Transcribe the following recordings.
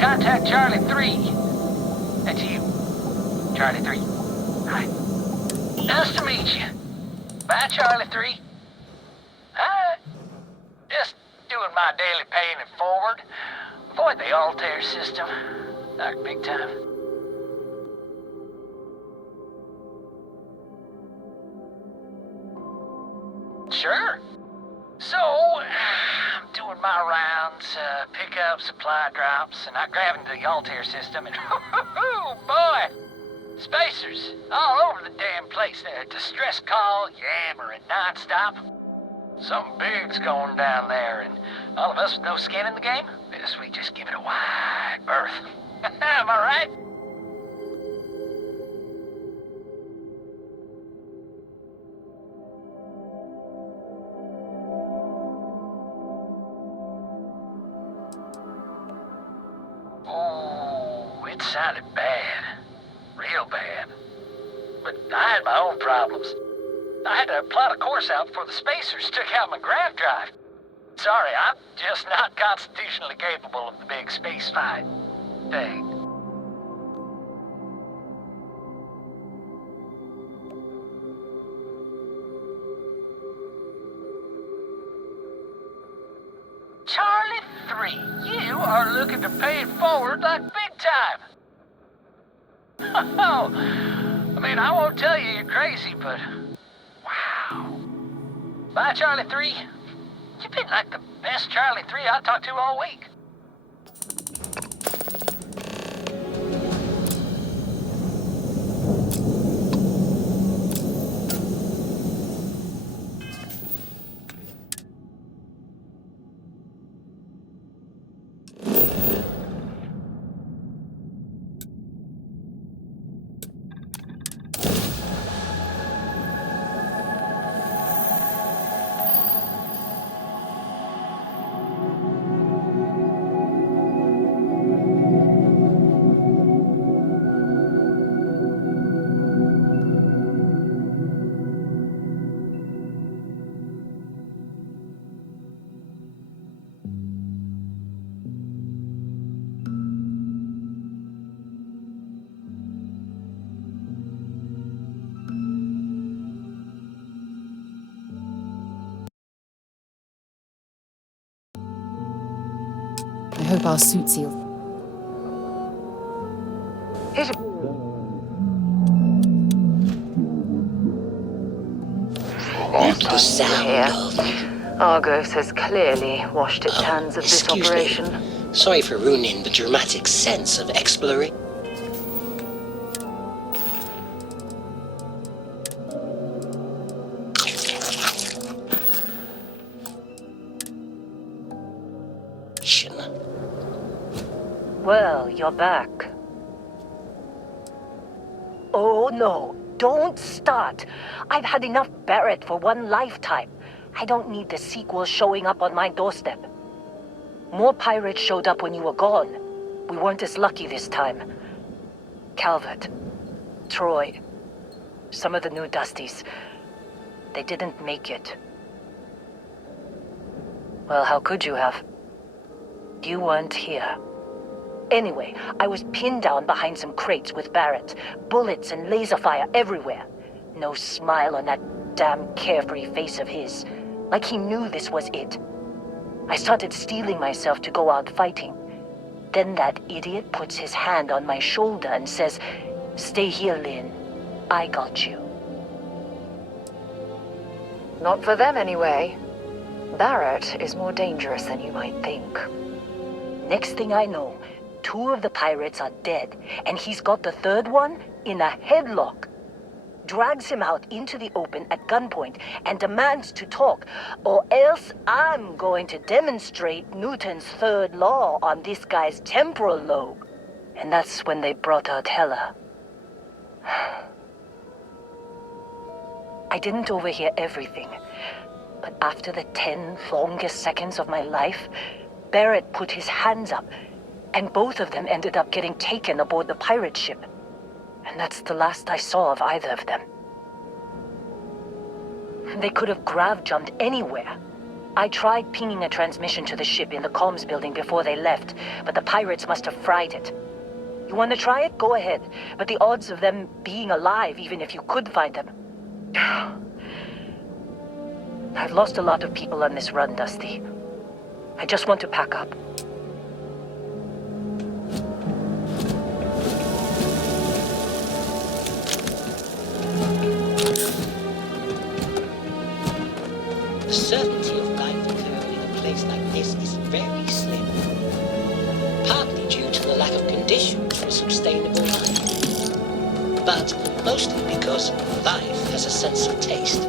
Contact Charlie 3. That's you. Charlie 3. Hi. Nice to meet you. Bye, Charlie 3. Hi. Just doing my daily paying it forward. Avoid the Altair system. Like big time. Sure. So, I'm doing my rounds, pick up supply drops, and I grab into the Altair system, and boy, spacers all over the damn place there. Distress call, yammering nonstop. Something big's going down there, and all of us with no skin in the game, yes, we just give it a wide berth. Am I right? Oh, it sounded bad. Real bad. But I had my own problems. I had to plot a course out before the spacers took out my grav drive. Sorry, I'm just not constitutionally capable of the big space fight thing. Charlie 3, you are looking to pay it forward like big time. Oh, I mean, I won't tell you you're crazy, but wow. Bye, Charlie 3. You've been like the best Charlie 3 I talked to all week. I hope our suits heal. What the sound of... Argos has clearly washed its hands of this operation. Me. Sorry for ruining the dramatic sense of exploration. Well, you're back. Oh no, don't start. I've had enough Barrett for one lifetime. I don't need the sequel showing up on my doorstep. More pirates showed up when you were gone. We weren't as lucky this time. Calvert, Troy, some of the new Dusties. They didn't make it. Well, how could you have? You weren't here. Anyway, I was pinned down behind some crates with Barrett. Bullets and laser fire everywhere. No smile on that damn carefree face of his. Like he knew this was it. I started steeling myself to go out fighting. Then that idiot puts his hand on my shoulder and says, "Stay here, Lynn. I got you." Not for them, anyway. Barrett is more dangerous than you might think. Next thing I know, 2 of the pirates are dead, and he's got the 3rd one in a headlock. Drags him out into the open at gunpoint and demands to talk, or else I'm going to demonstrate Newton's 3rd law on this guy's temporal lobe. And that's when they brought out Hella. I didn't overhear everything, but after the 10 longest seconds of my life, Barrett put his hands up, and both of them ended up getting taken aboard the pirate ship. And that's the last I saw of either of them. They could have grav-jumped anywhere. I tried pinging a transmission to the ship in the comms building before they left, but the pirates must have fried it. You want to try it? Go ahead. But the odds of them being alive, even if you could find them... I've lost a lot of people on this run, Dusty. I just want to pack up. The certainty of life occurring in a place like this is very slim. Partly due to the lack of conditions for sustainable life. But mostly because life has a sense of taste.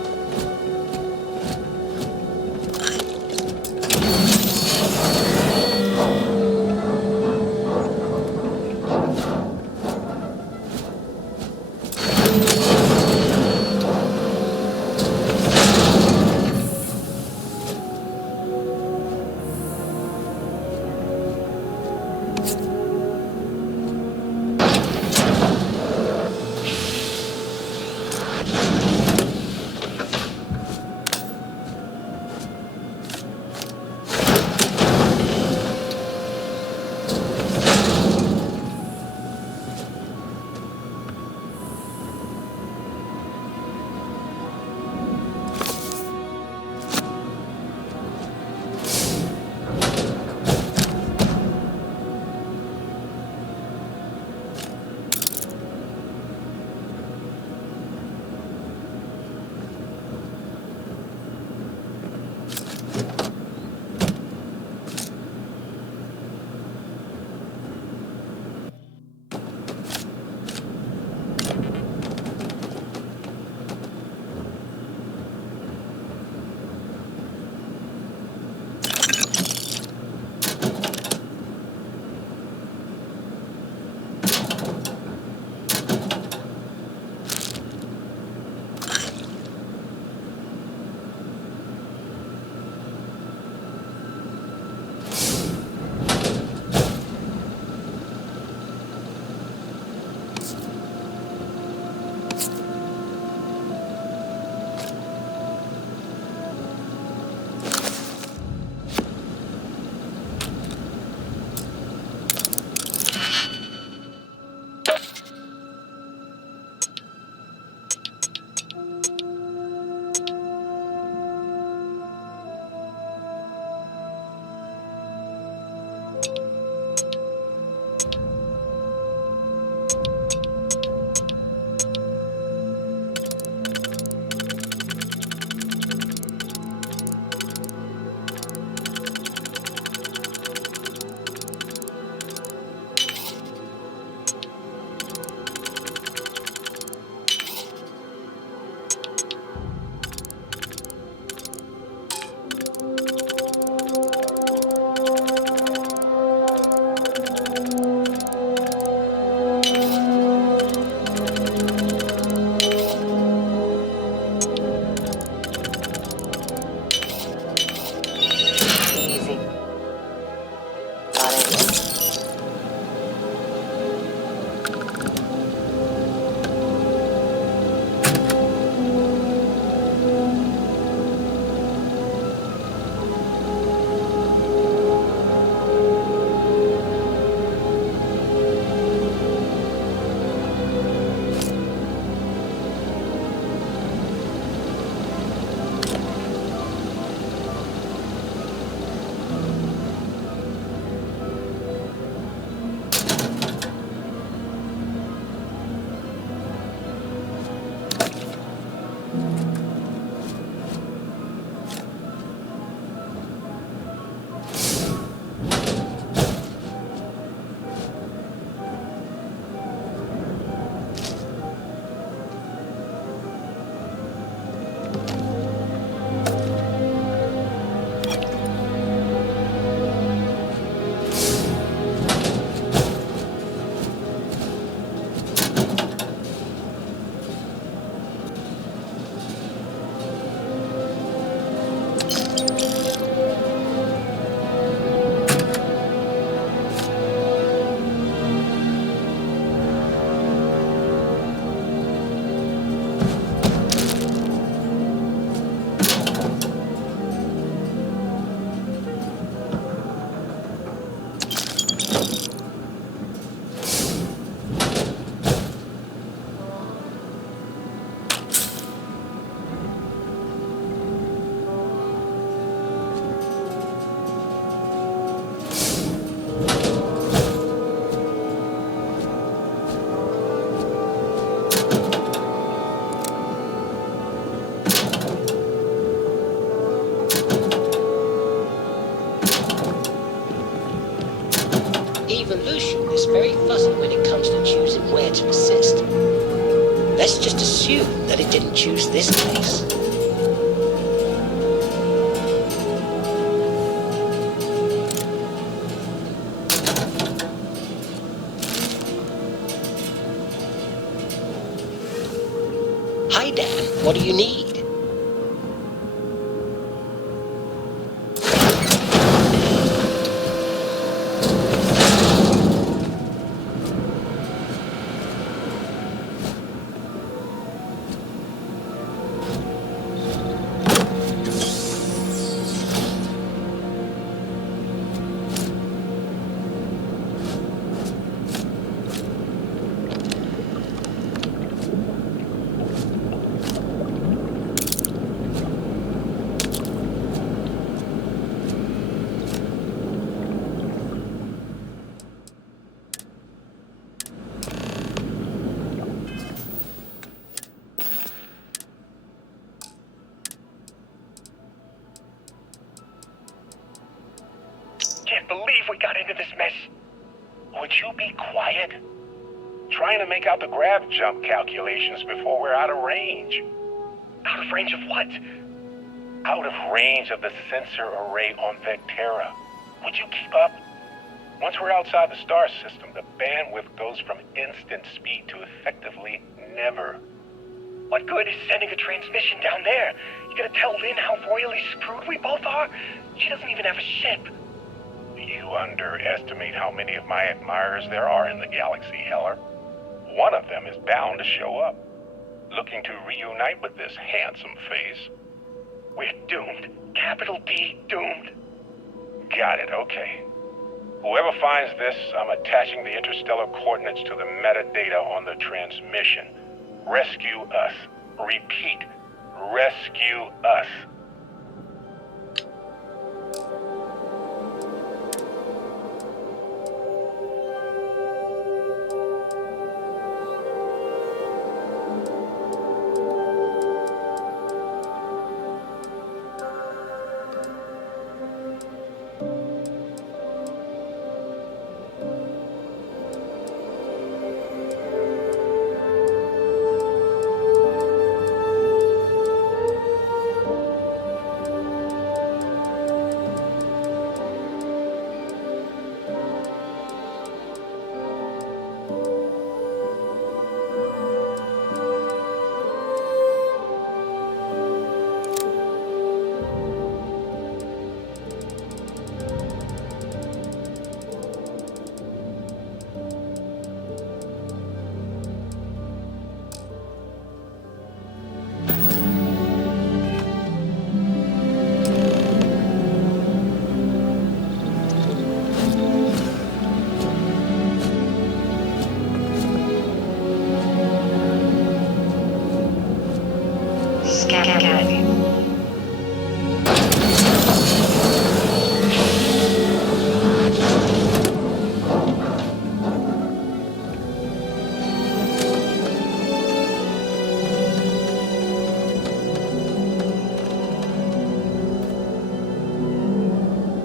evolution is very fuzzy when it comes to choosing where to assist. Let's just assume that it didn't choose this place. Hi, Dan. What do you need? Can't believe we got into this mess. Would you be quiet? Trying to make out the grav jump calculations before we're out of range. Out of range of what? Out of range of the sensor array on Vectera. Would you keep up? Once we're outside the star system, the bandwidth goes from instant speed to effectively never. What good is sending a transmission down there? You gonna tell Lynn how royally screwed we both are? She doesn't even have a ship. You underestimate how many of my admirers there are in the galaxy, Heller. One of them is bound to show up, looking to reunite with this handsome face. We're doomed. Capital D, doomed. Got it, okay. Whoever finds this, I'm attaching the interstellar coordinates to the metadata on the transmission. Rescue us. Repeat, rescue us.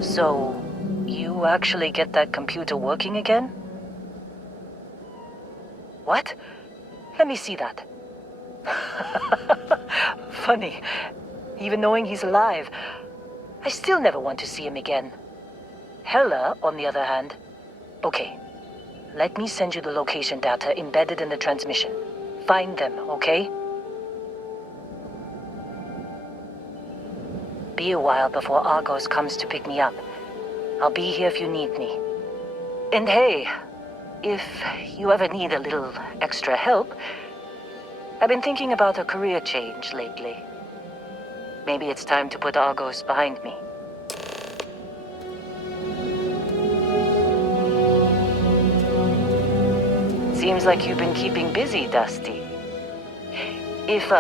So, you actually get that computer working again? What? Let me see that. Funny. Even knowing he's alive, I still never want to see him again. Hella, on the other hand. Okay. Let me send you the location data embedded in the transmission. Find them, okay? Be a while before Argos comes to pick me up. I'll be here if you need me. And hey, if you ever need a little extra help, I've been thinking about a career change lately. Maybe it's time to put Argos behind me. Seems like you've been keeping busy, Dusty. If,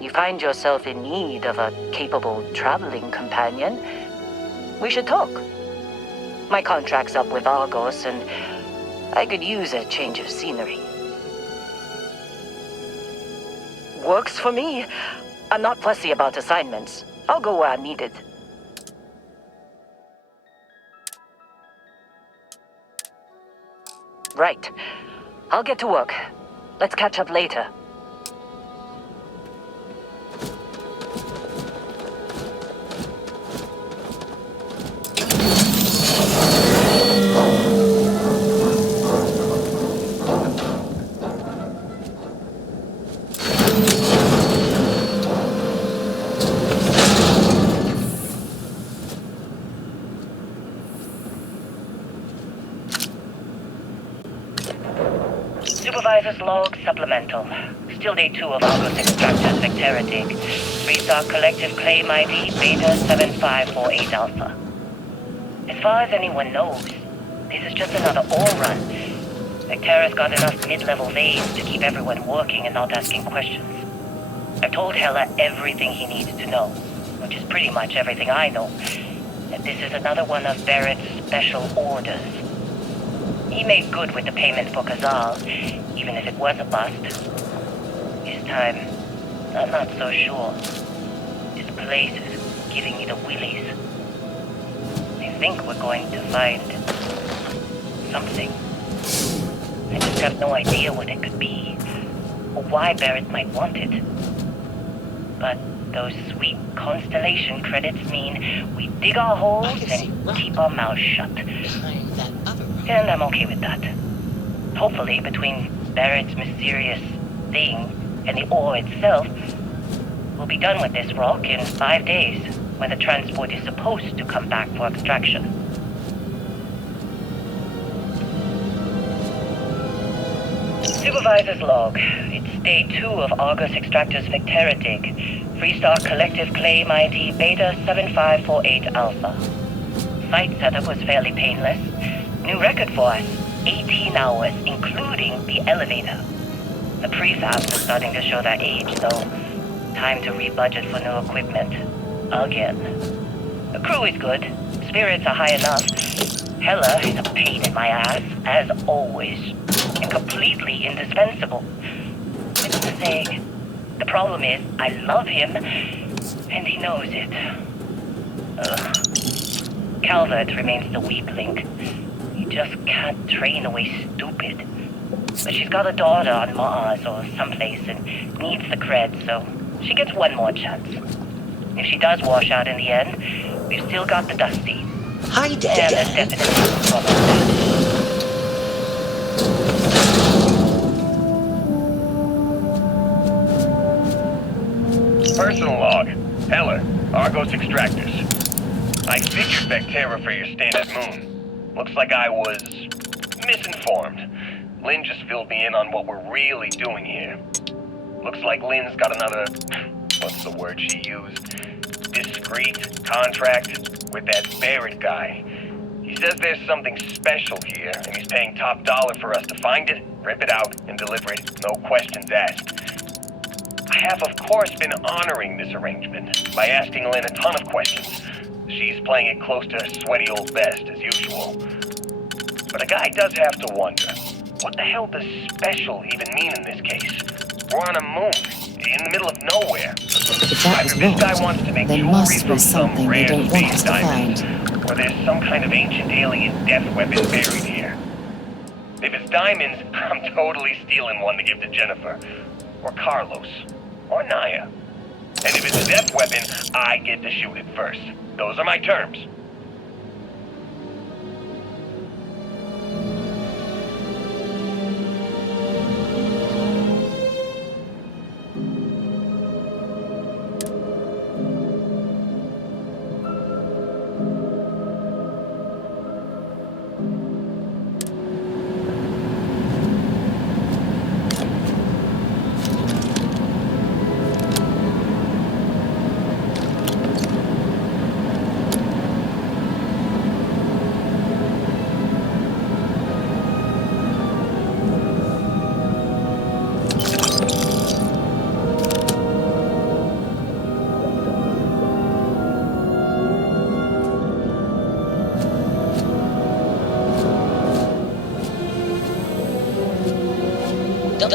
you find yourself in need of a capable traveling companion, we should talk. My contract's up with Argos, and I could use a change of scenery. Works for me. I'm not fussy about assignments. I'll go where I'm needed. Right. I'll get to work. Let's catch up later. Supervisor's log supplemental. Still day 2 of Argos Extractor's Vectera dig. Restart collective claim ID Beta 7548 Alpha. As far as anyone knows, this is just another ore run. Vectera's got enough mid-level veins to keep everyone working and not asking questions. I've told Heller everything he needs to know, which is pretty much everything I know. And this is another one of Barrett's special orders. He made good with the payment for Kazal, even if it was a bust. This time, I'm not so sure. This place is giving me the willies. I think we're going to find something. I just have no idea what it could be, or why Barrett might want it. But those sweet constellation credits mean we dig our holes and keep our mouths shut. Behind that other rock. And I'm okay with that. Hopefully, between Barrett's mysterious thing and the ore itself, we'll be done with this rock in 5 days, when the transport is supposed to come back for extraction. Supervisor's log. It's day 2 of Argos Extractor's Vectera dig. Freestart collective claim ID Beta 7548 Alpha. Site setup was fairly painless. New record for us. 18 hours, including the elevator. The prefabs are starting to show their age, though. Time to rebudget for new equipment. Again. The crew is good. Spirits are high enough. Heller is a pain in my ass, as always. And completely indispensable. It's the saying. The problem is, I love him, and he knows it. Ugh. Calvert remains the weak link. He just can't train away stupid. But she's got a daughter on Mars or someplace and needs the cred, so she gets one more chance. If she does wash out in the end, we've still got the Dusty. Hi, And there's Dad. definitely a problem with Personal log. Heller, Argos Extractors. I figured Vectera for your standard moon. Looks like I was misinformed. Lynn just filled me in on what we're really doing here. Looks like Lynn's got another, what's the word she used? Discreet contract with that Barrett guy. He says there's something special here, and he's paying top dollar for us to find it, rip it out, and deliver it, no questions asked. I have, of course, been honoring this arrangement by asking Lynn a ton of questions. She's playing it close to her sweaty old best, as usual. But a guy does have to wonder, what the hell does special even mean in this case? We're on a moon, in the middle of nowhere. If that was Either this guy right, wants to make there jewelry must from be some something they rare don't want space us to diamonds, find. or there's some kind of ancient alien death weapon buried here. If it's diamonds, I'm totally stealing one to give to Jennifer, or Carlos, or Naya. And if it's a death weapon, I get to shoot it first. Those are my terms.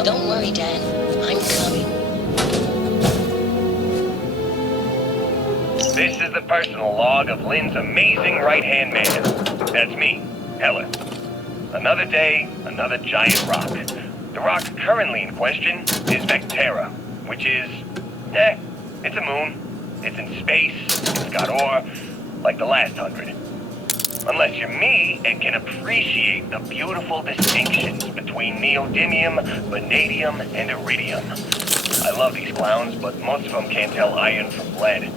Don't worry, Dad. I'm coming. This is the personal log of Lynn's amazing right-hand man. That's me, Heller. Another day, another giant rock. The rock currently in question is Vectera, which is, it's a moon. It's in space, it's got ore, like the last 100. Unless you're me and can appreciate the beautiful distinctions between neodymium, vanadium, and iridium. I love these clowns, but most of them can't tell iron from lead.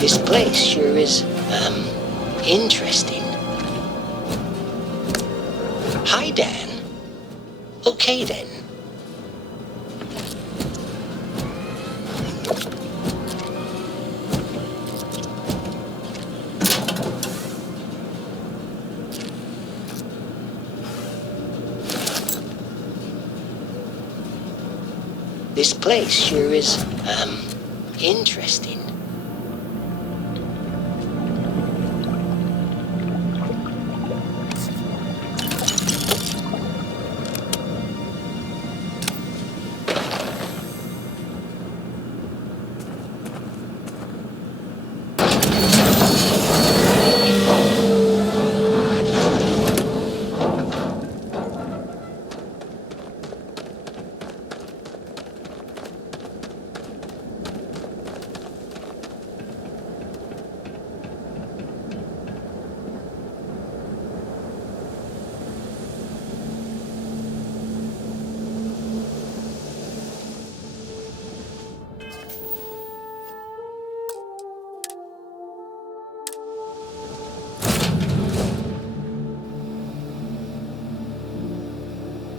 This place sure is, interesting. Hi, Dan. Okay, then. This place sure is, interesting.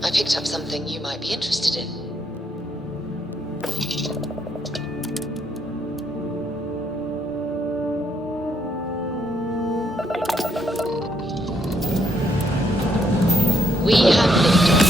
I picked up something you might be interested in. We have liftoff.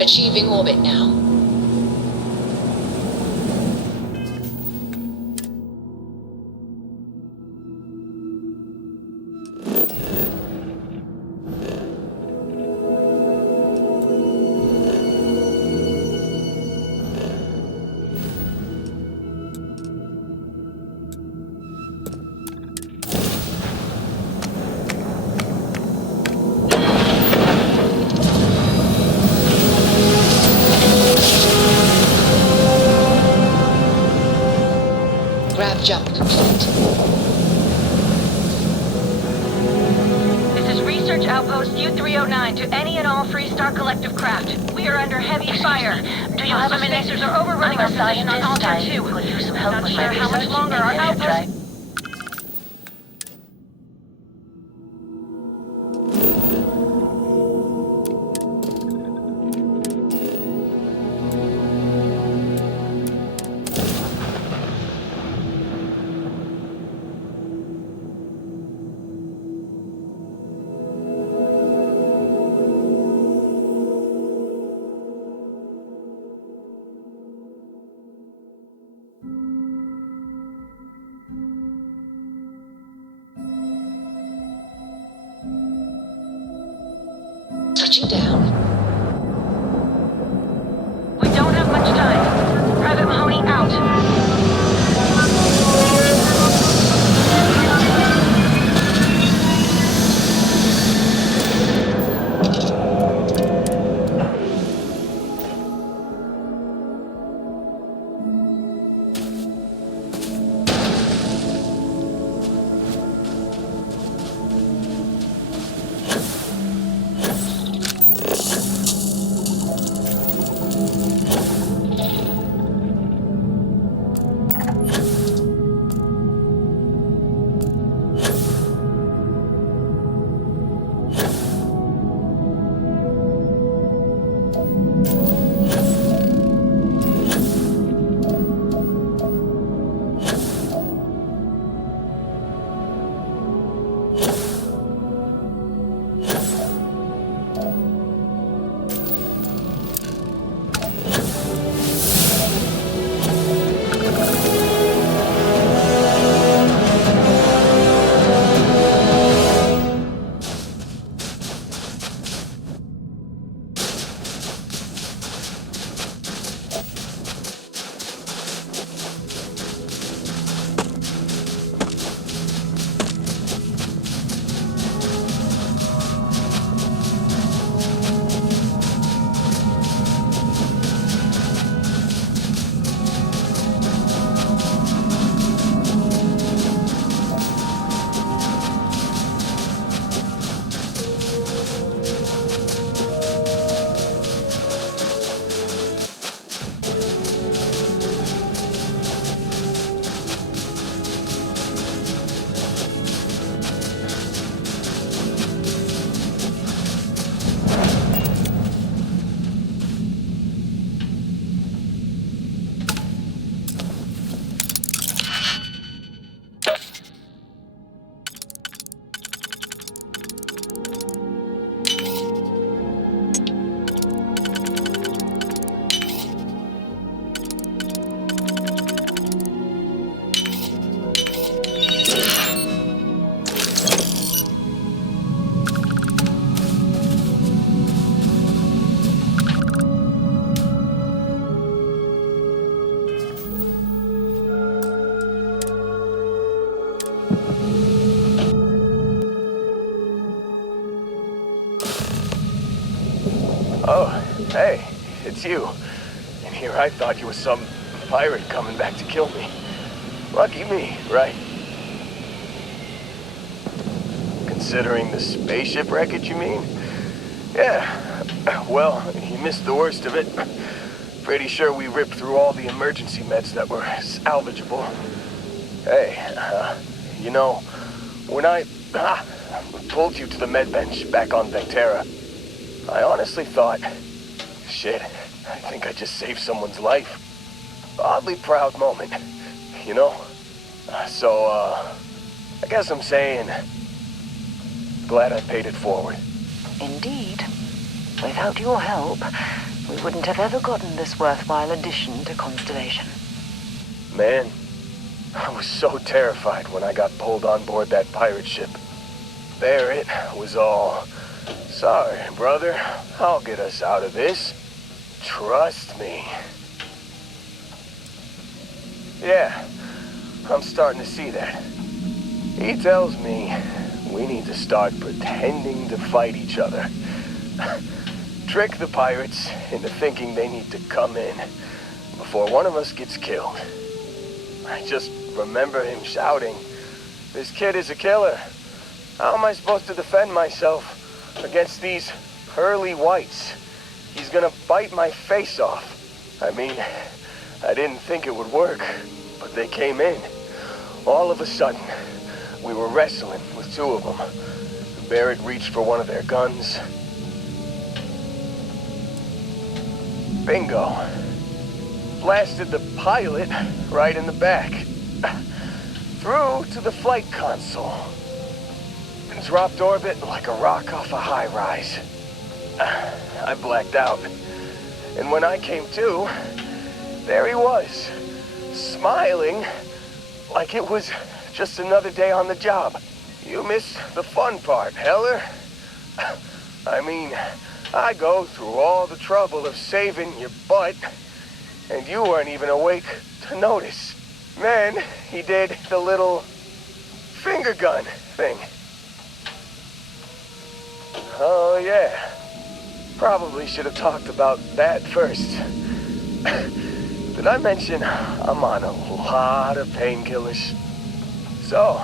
Achieving orbit now. Jump complete. This is Research Outpost U-309 to any and all Freestar Collective craft. We are under heavy fire. Do you have a minute? Spacers are overrunning our I'm a position on scientist. Altair 2. I could use some help Not with sure my how much research. longer our Maybe I should outpost... try. Touching down. We don't have much time. Private Mahoney out. it's you. And here I thought you were some pirate coming back to kill me. Lucky me, right? Considering the spaceship wreckage, you mean? Yeah, well, you missed the worst of it. Pretty sure we ripped through all the emergency meds that were salvageable. Hey, you know, when I pulled you to the med bench back on Vectera, I honestly thought, shit, I think I just saved someone's life. Oddly proud moment, you know? So, I guess I'm saying, glad I paid it forward. Indeed. Without your help, we wouldn't have ever gotten this worthwhile addition to Constellation. Man, I was so terrified when I got pulled on board that pirate ship. Barrett was all, sorry, brother, I'll get us out of this. Trust me. Yeah, I'm starting to see that. He tells me we need to start pretending to fight each other. Trick the pirates into thinking they need to come in before one of us gets killed. I just remember him shouting, "This kid is a killer. How am I supposed to defend myself against these pearly whites? He's gonna bite my face off." I mean, I didn't think it would work, but they came in. All of a sudden, we were wrestling with two of them. Barrett reached for one of their guns. Bingo. Blasted the pilot right in the back. Through to the flight console. Dropped orbit like a rock off a high-rise. I blacked out. And when I came to, there he was, smiling like it was just another day on the job. You missed the fun part, Heller. I mean, I go through all the trouble of saving your butt, and you weren't even awake to notice. Then he did the little finger gun thing. Oh yeah, probably should have talked about that first. Did I mention I'm on a lot of painkillers? So,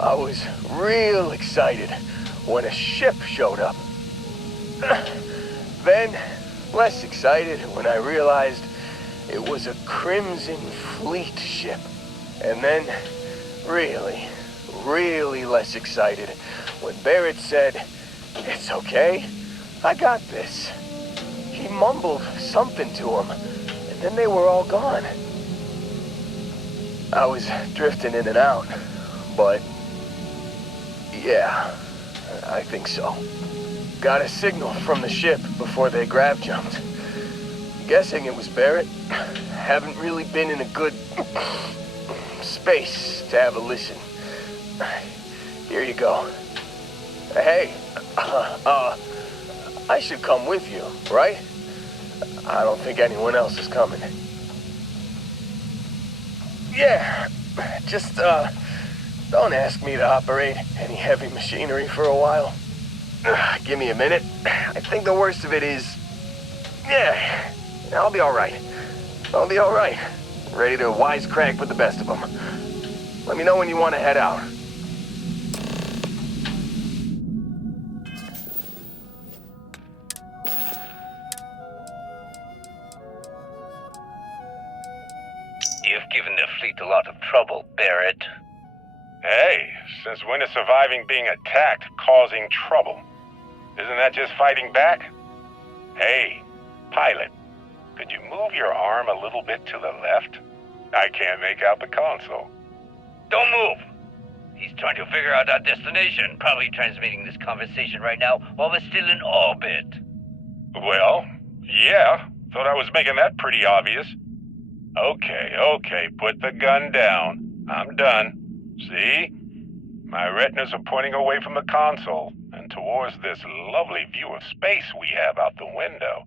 I was real excited when a ship showed up. Then, less excited when I realized it was a Crimson Fleet ship. And then, really, really less excited when Barrett said, "It's okay, I got this." He mumbled something to him, and then they were all gone. I was drifting in and out, but yeah, I think so. Got a signal from the ship before they grav jumped. Guessing it was Barrett. Haven't really been in a good space to have a listen. Here you go. Hey, I should come with you, right? I don't think anyone else is coming. Yeah, just, don't ask me to operate any heavy machinery for a while. Give me a minute. I think the worst of it is... Yeah, I'll be alright. I'll be alright. Ready to wisecrack with the best of them. Let me know when you want to head out. You've given the fleet a lot of trouble, Barrett. Hey, since when is surviving being attacked causing trouble? Isn't that just fighting back? Hey, pilot, could you move your arm a little bit to the left? I can't make out the console. Don't move! He's trying to figure out our destination. Probably transmitting this conversation right now while we're still in orbit. Well, yeah, thought I was making that pretty obvious. Okay, put the gun down. I'm done. See? My retinas are pointing away from the console and towards this lovely view of space we have out the window.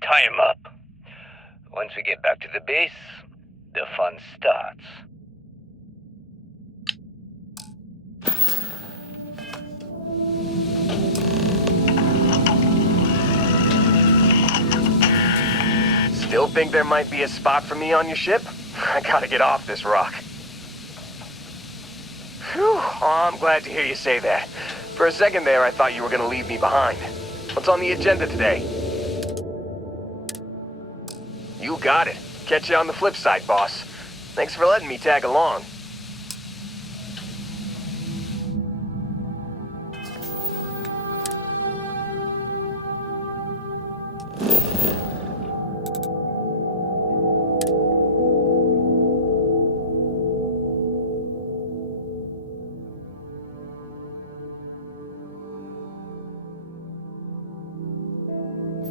Tie him up. Once we get back to the base, the fun starts. Still think there might be a spot for me on your ship? I gotta get off this rock. Whew. Oh, I'm glad to hear you say that. For a second there, I thought you were gonna leave me behind. What's on the agenda today? You got it. Catch you on the flip side, boss. Thanks for letting me tag along.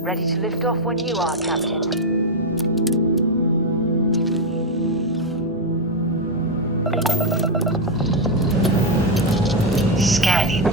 Ready to lift off when you are, Captain. Scanning.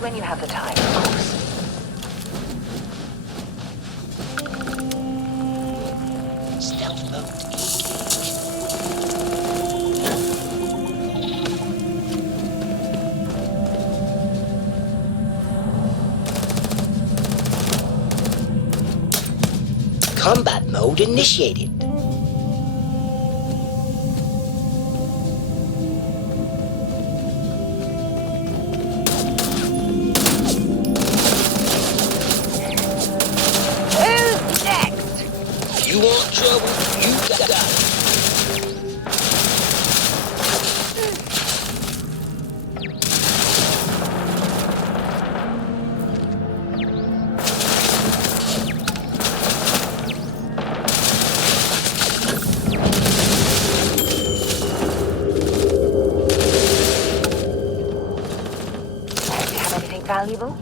When you have the time, of course. Stealth mode engaged. Combat mode initiated. You want trouble? You got it. Do you have anything valuable?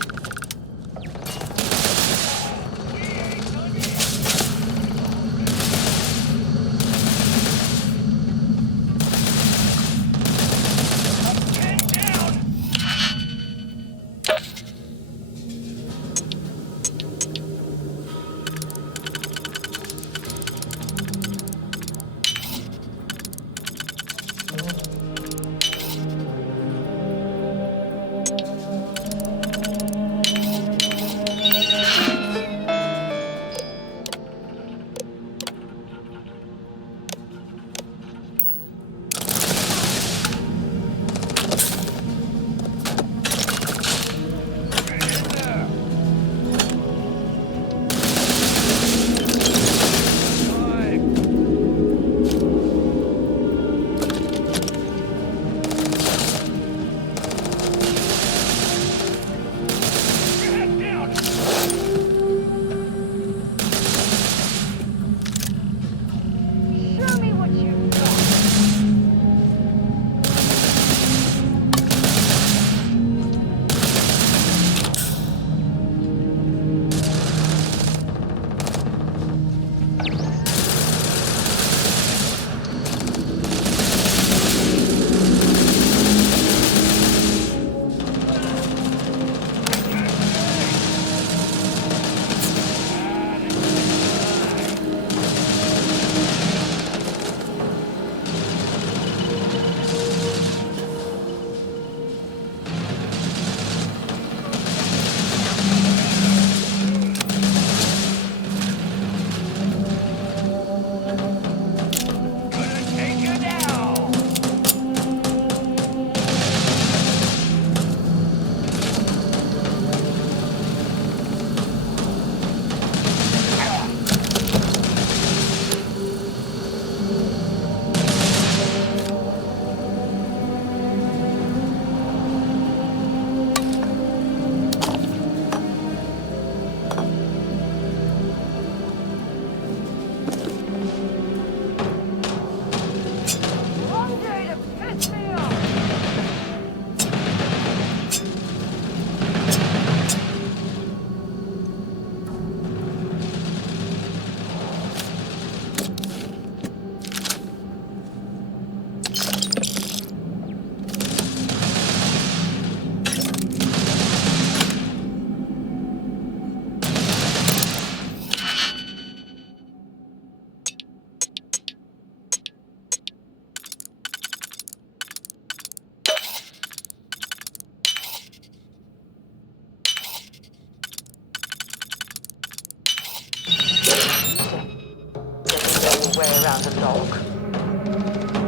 way around a lock.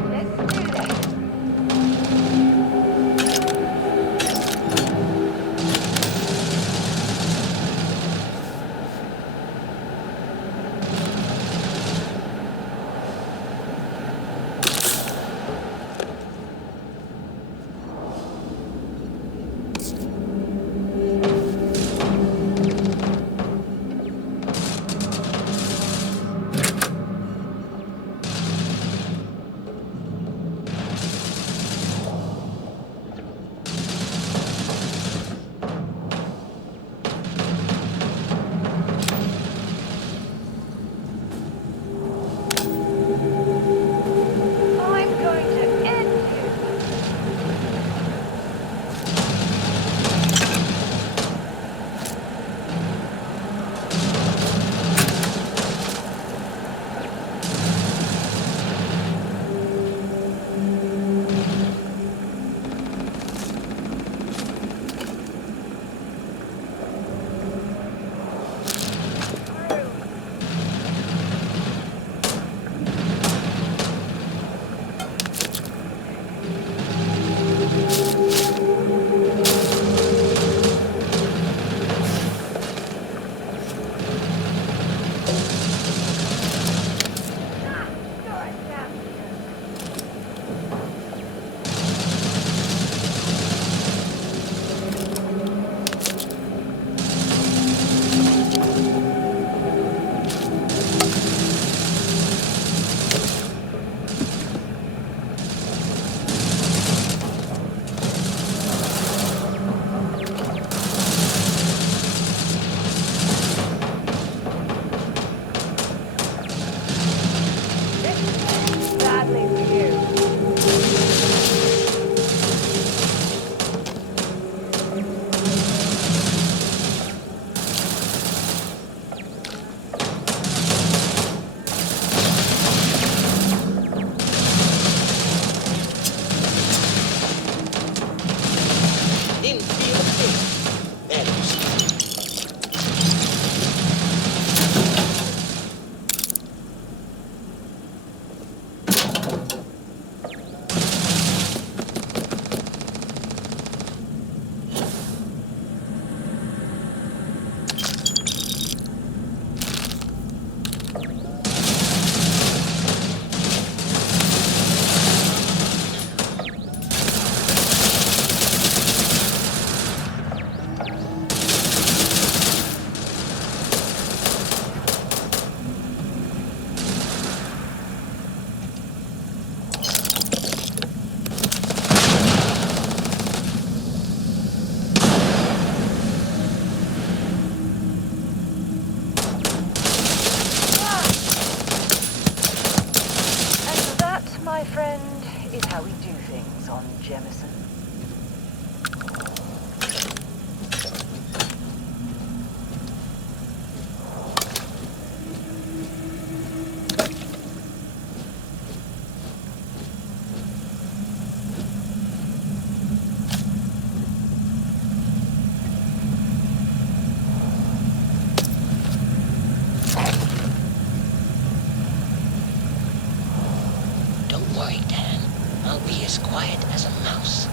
Let's do that. I'm going to end you. Badly for you. Didn't feel a thing. That was And that, my friend, is how we do things on Jemison. Don't worry, Dan. I'll be as quiet as a mouse.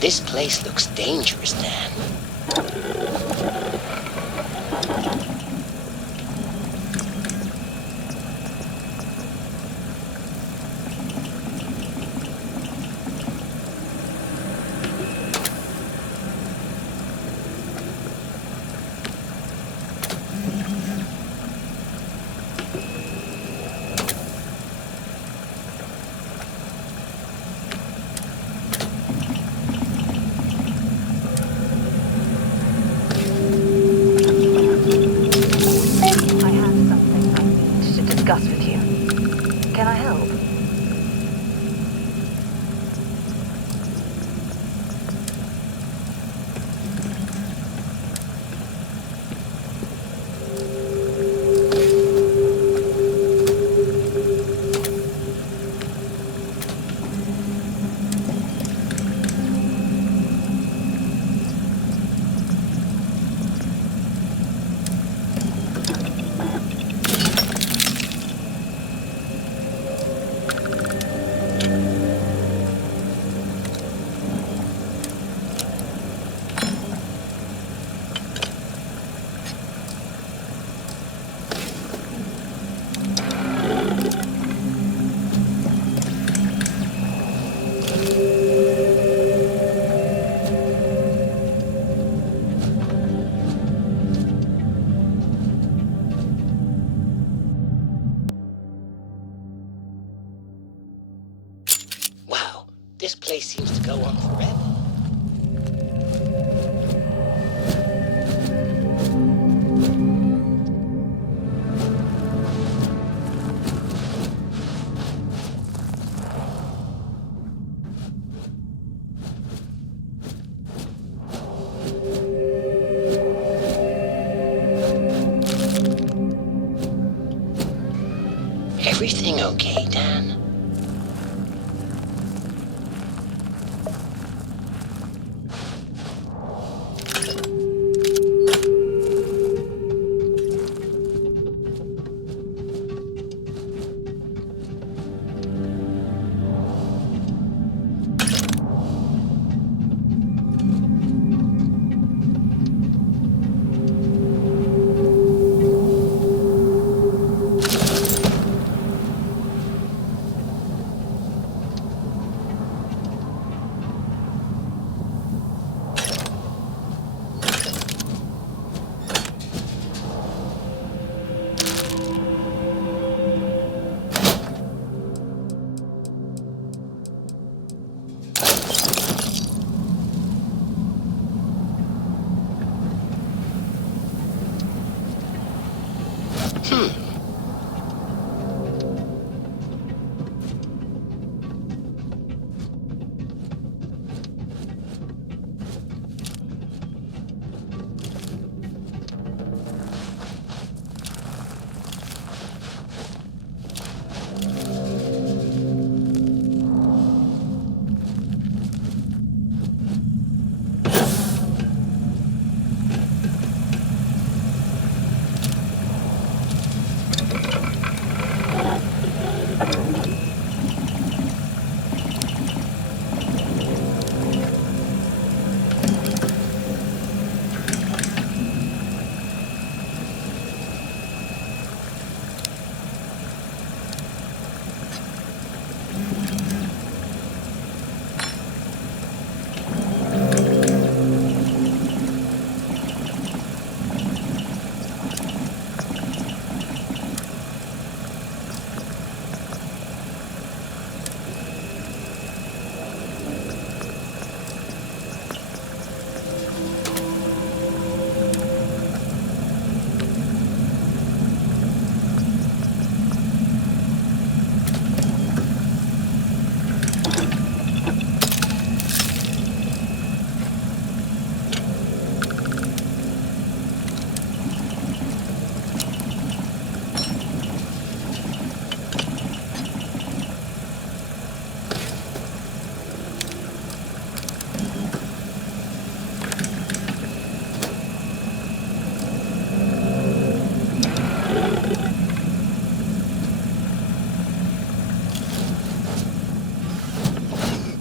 This place looks dangerous, Dan. everything okay, Dan?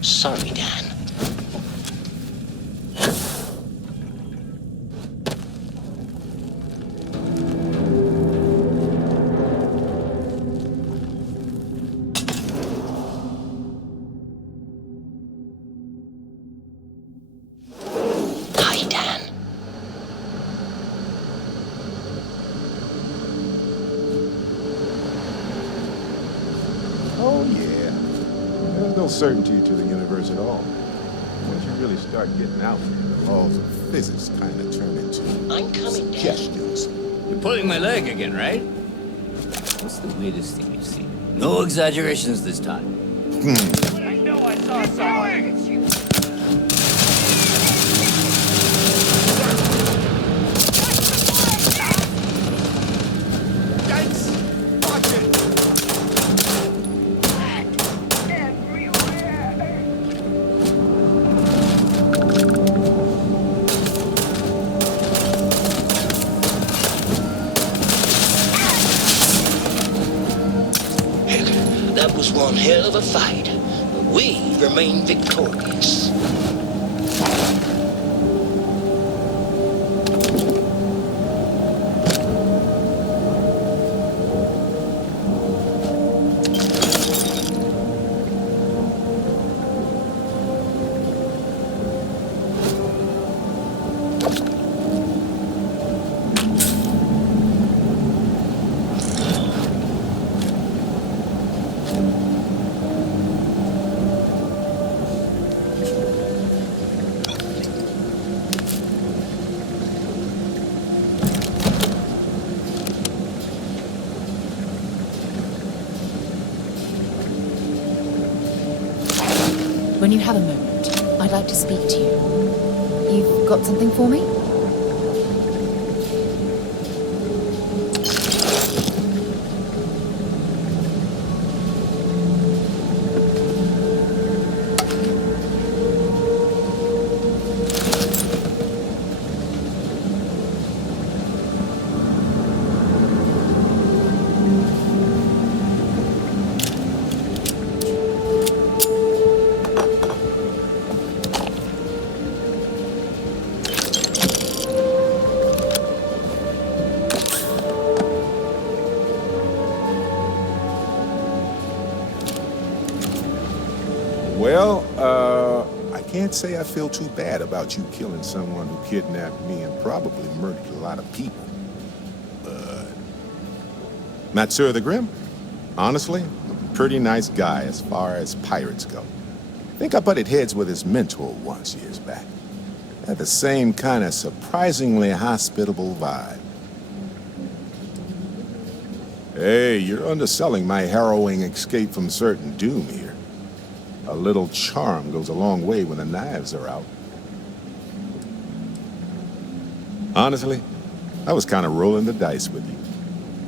Sorry, Dan. Hi, Dan. Oh, yeah. There's no certainty to the universe at all. Once you really start getting out there, the laws of physics kind of turn into I'm coming, Dan. suggestions. You're pulling my leg again, right? What's the weirdest thing you've seen? No exaggerations this time. I know I saw someone. That was one hell of a fight, but we remain victorious. When you have a moment, I'd like to speak to you. You've got something for me? can't say I feel too bad about you killing someone who kidnapped me and probably murdered a lot of people. But... Matsur the Grim? Honestly, pretty nice guy as far as pirates go. Think I butted heads with his mentor once years back. Had the same kind of surprisingly hospitable vibe. Hey, you're underselling my harrowing escape from certain doom here. A little charm goes a long way when the knives are out. Honestly, I was kind of rolling the dice with you.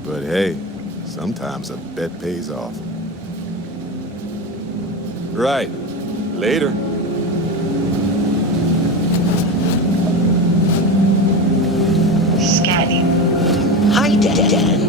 But hey, sometimes a bet pays off. Right. Later. Scanning. Hi, Dan.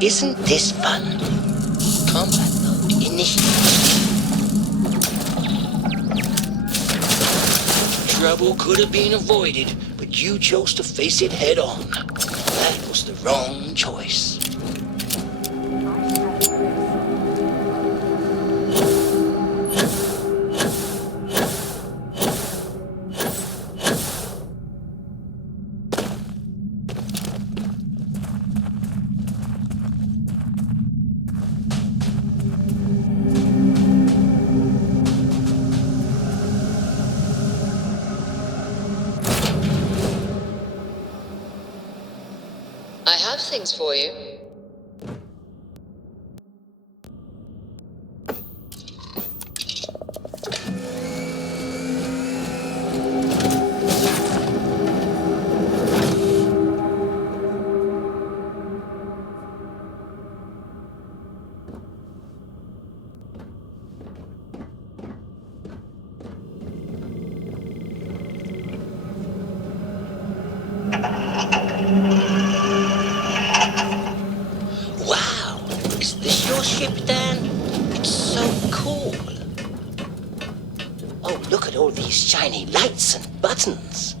Isn't this fun? Combat mode initiated. Trouble could have been avoided, but you chose to face it head on. That was the wrong choice. I have things for you. Shiny lights and buttons.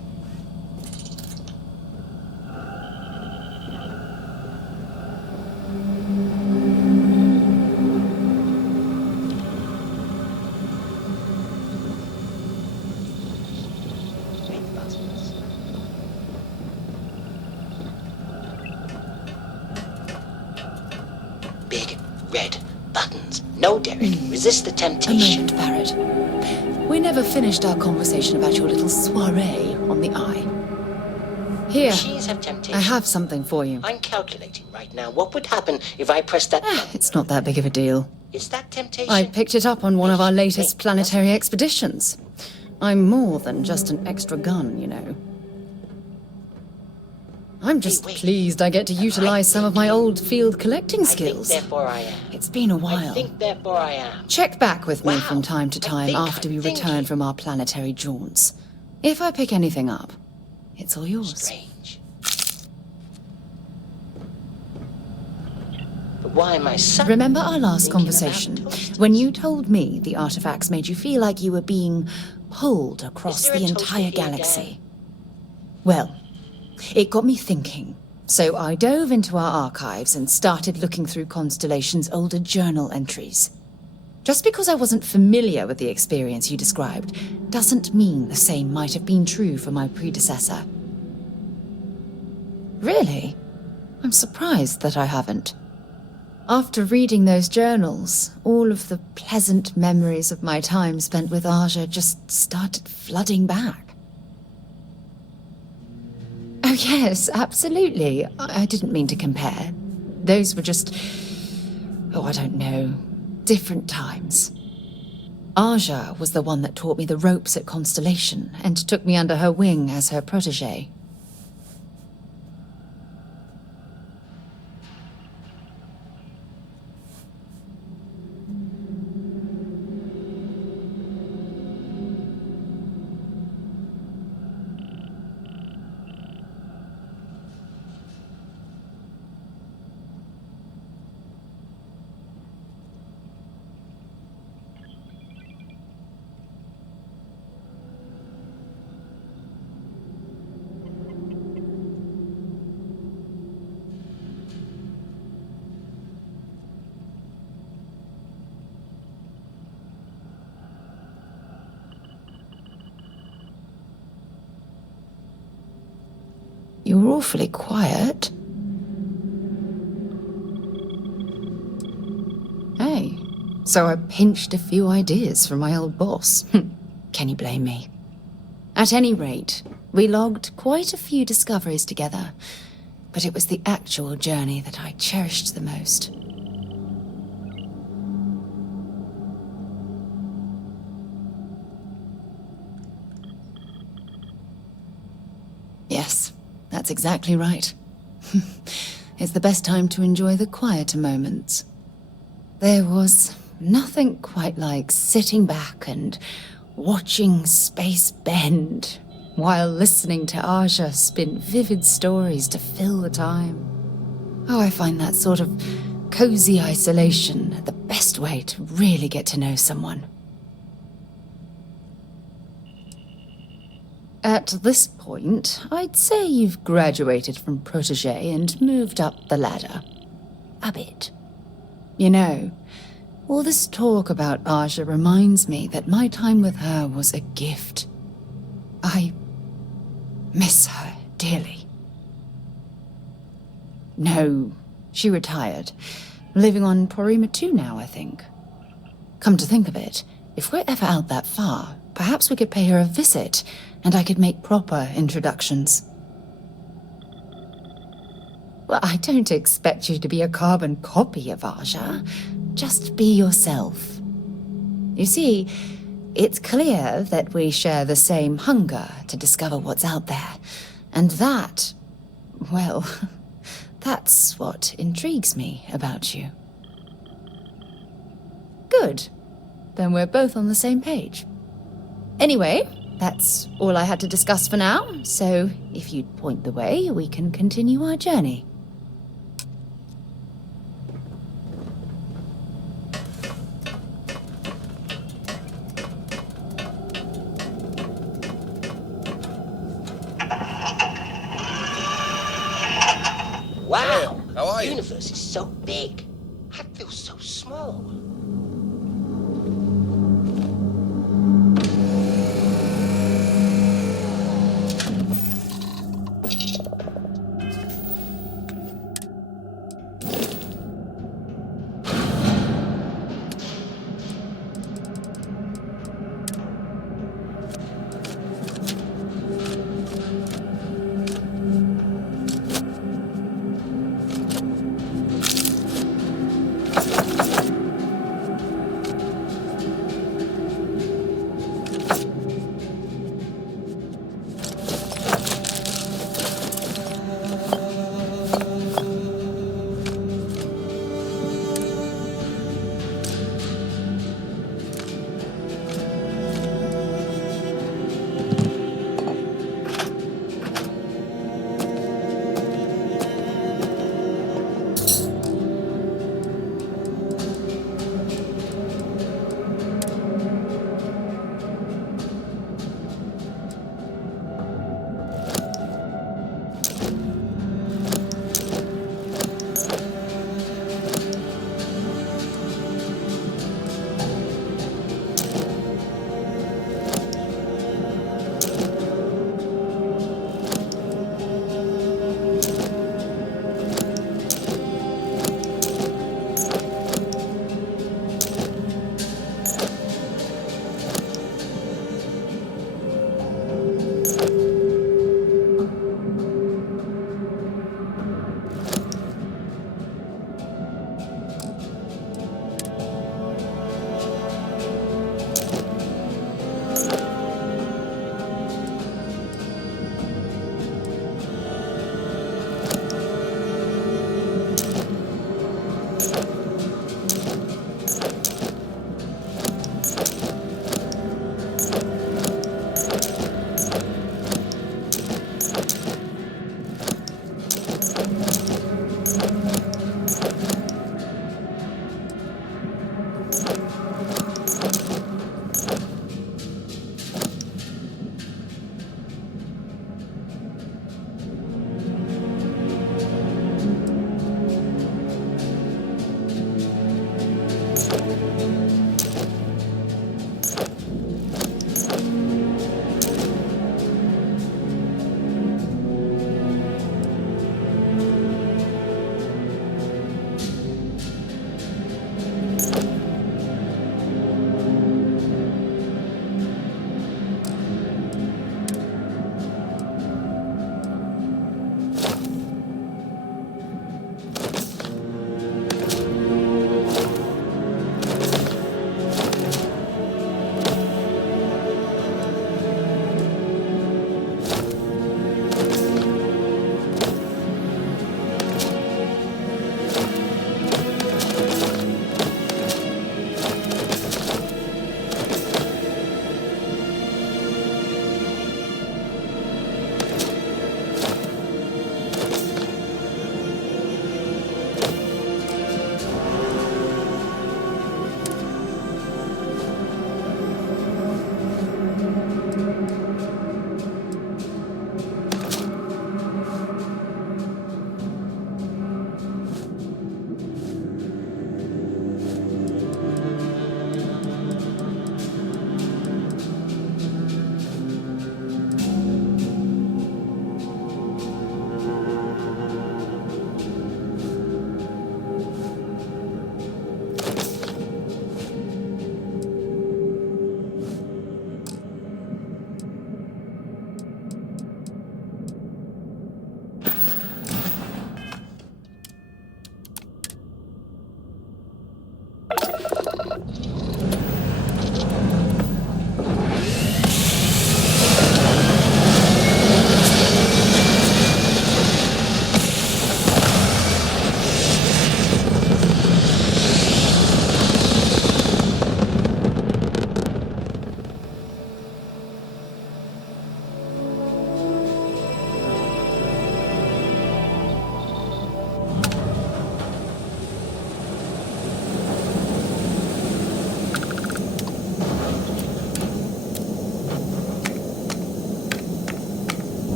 Big red buttons. No, Derek. Resist the temptation. A moment, Barrett. We're never finished our conversation about your little soiree on the Eye. Here, Machines have temptation. I have something for you. I'm calculating right now. What would happen if I pressed that button? It's not that big of a deal. Is that temptation? I picked it up on one of our latest planetary expeditions. I'm more than just an extra gun, you know. I'm just pleased I get to utilize some of my old field collecting skills. I think, therefore I am. It's been a while. I think, therefore I am. Check back with me from time to time after we return from our planetary jaunts. If I pick anything up, it's all yours. Strange. But why am I suddenly Remember our last conversation, when you told me the artifacts made you feel like you were being pulled across the entire galaxy? Well, it got me thinking. So I dove into our archives and started looking through Constellation's older journal entries. Just because I wasn't familiar with the experience you described doesn't mean the same might have been true for my predecessor. Really? I'm surprised that I haven't. After reading those journals, all of the pleasant memories of my time spent with Aja just started flooding back. Oh yes, absolutely. I didn't mean to compare. Those were just... I don't know. Different times. Aja was the one that taught me the ropes at Constellation and took me under her wing as her protege. You were awfully quiet. Hey, so I pinched a few ideas from my old boss. Can you blame me? At any rate, we logged quite a few discoveries together, but it was the actual journey that I cherished the most. Yes. That's exactly right. It's the best time to enjoy the quieter moments. There was nothing quite like sitting back and watching space bend while listening to Aja spin vivid stories to fill the time. Oh, I find that sort of cozy isolation the best way to really get to know someone. At this point, I'd say you've graduated from protege and moved up the ladder. A bit. You know, all this talk about Aja reminds me that my time with her was a gift. I miss her dearly. No, she retired. Living on Porima 2 now, I think. Come to think of it, if we're ever out that far, perhaps we could pay her a visit, and I could make proper introductions. Well, I don't expect you to be a carbon copy of Aja. Just be yourself. You see, it's clear that we share the same hunger to discover what's out there. And that, well, that's what intrigues me about you. Good. Then we're both on the same page. Anyway, that's all I had to discuss for now, so if you'd point the way, we can continue our journey. Wow! Hey, how are you? The universe is so big. I feel so small.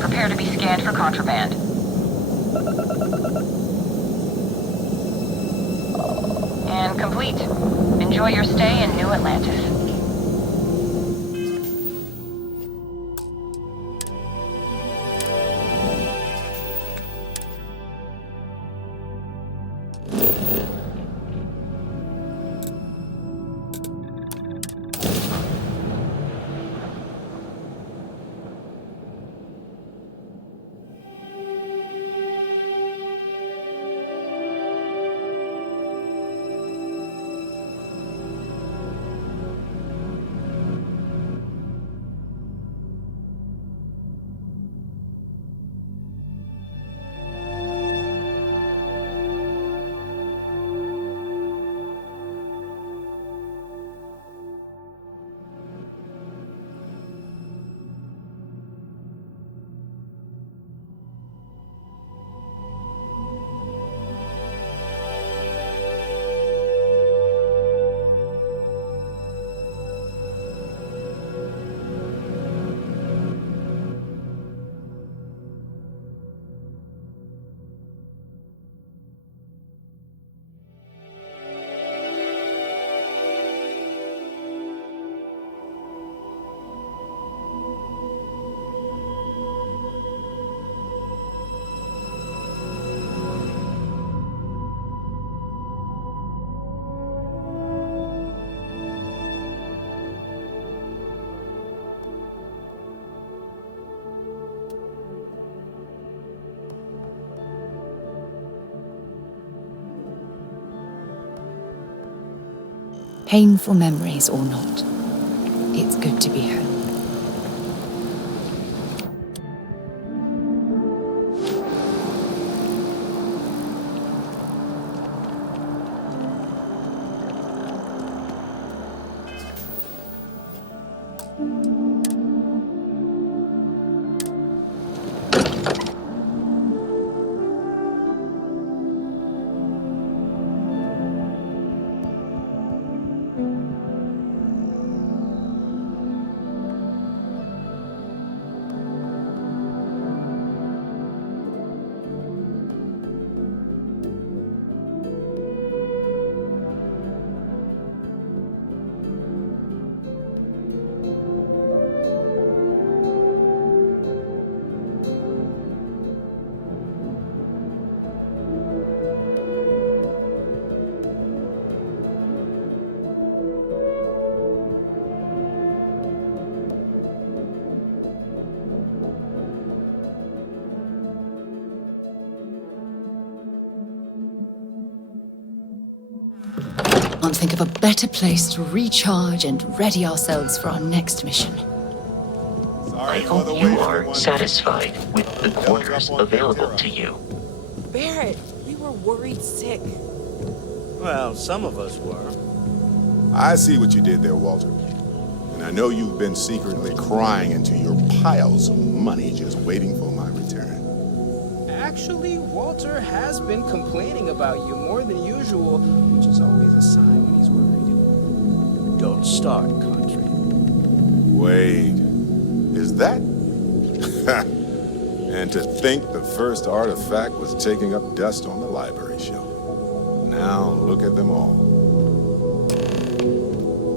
Prepare to be scanned for contraband. And complete. Enjoy your stay in New Atlantis. Painful memories or not, it's good to be home. can't think of a better place to recharge and ready ourselves for our next mission. I hope you are satisfied with the quarters available to you. Barrett, we were worried sick. Well, some of us were. I see what you did there, Walter. And I know you've been secretly crying into your piles of money just waiting for my return. Actually, Walter has been complaining about you more than usual, which is always a sign when he's worried. Don't start, country. Wait, is that? And to think the first artifact was taking up dust on the library shelf. Now look at them all.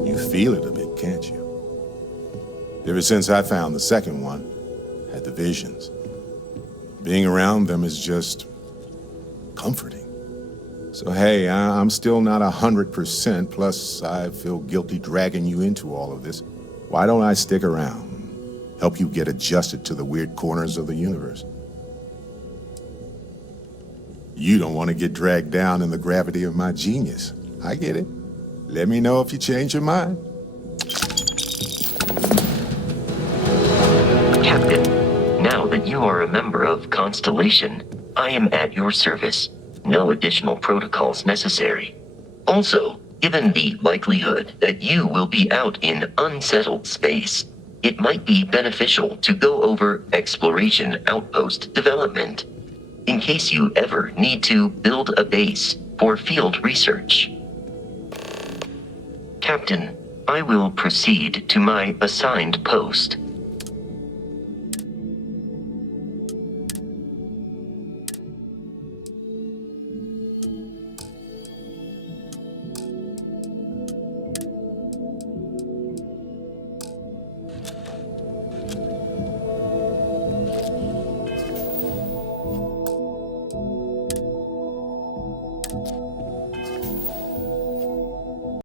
You feel it a bit, can't you? Ever since I found the second one, had the visions. Being around them is just comforting. So hey, I'm still not 100%, plus I feel guilty dragging you into all of this. Why don't I stick around? Help you get adjusted to the weird corners of the universe. You don't want to get dragged down in the gravity of my genius. I get it. Let me know if you change your mind. Captain, now that you are a member of Constellation, I am at your service. No additional protocols necessary. Also, given the likelihood that you will be out in unsettled space, it might be beneficial to go over exploration outpost development, in case you ever need to build a base for field research. Captain, I will proceed to my assigned post.